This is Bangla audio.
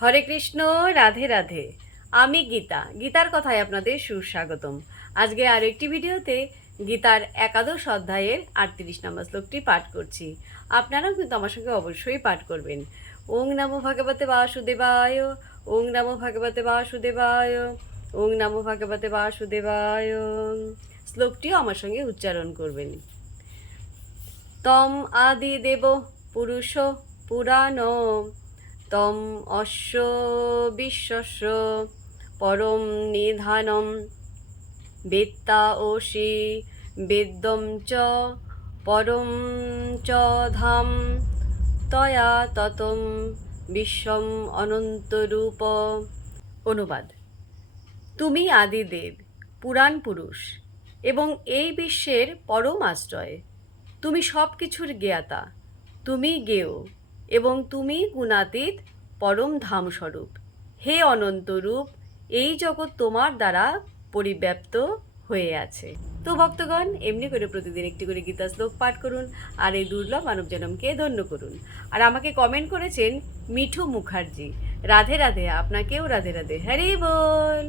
হরে কৃষ্ণ, রাধে রাধে। আমি গীতার কথায় আপনাদের সুস্বাগতম। আজকে আর একটি ভিডিওতে গীতার একাদশ অধ্যায়ের 38 নম্বর শ্লোকটি পাঠ করছি। আপনারাও কিন্তু আমার সঙ্গে অবশ্যই পাঠ করবেন। ওং নমো ভগবতে বাসুদেবায়, ওং নমো ভগবতে বাসুদেবায়, ওং নমো ভগবতে বাসুদেবায়। শ্লোকটিও আমার সঙ্গে উচ্চারণ করবেন। তম আদি দেব পুরুষ পুরাণ, তম অশ্ব বিশ্বস্য পরম নিধানম, বেত্তা ওষি বেদ্যম চ পরম চ ধাম, তয়া ততম বিশ্বম অনন্তরূপ। অনুবাদ: তুমি আদিদেব, পুরাণ পুরুষ এবং এই বিশ্বের পরম আশ্রয়। তুমি সব কিছুর জ্ঞাতা, তুমি জ্ঞেয় এবং তুমি গুণাতীত পরম ধামস্বরূপ। হে অনন্তরূপ, এই জগৎ তোমার দ্বারা পরিব্যাপ্ত হয়ে আছে। তো ভক্তগণ, এমনি করে প্রতিদিন একটি করে গীতা শ্লোক পাঠ করুন আর এই দুর্লভ মানব জনমকে ধন্য করুন। আর আমাকে কমেন্ট করেছেন মিঠু মুখার্জি। রাধে রাধে, আপনাকেও রাধে রাধে। হরি বল।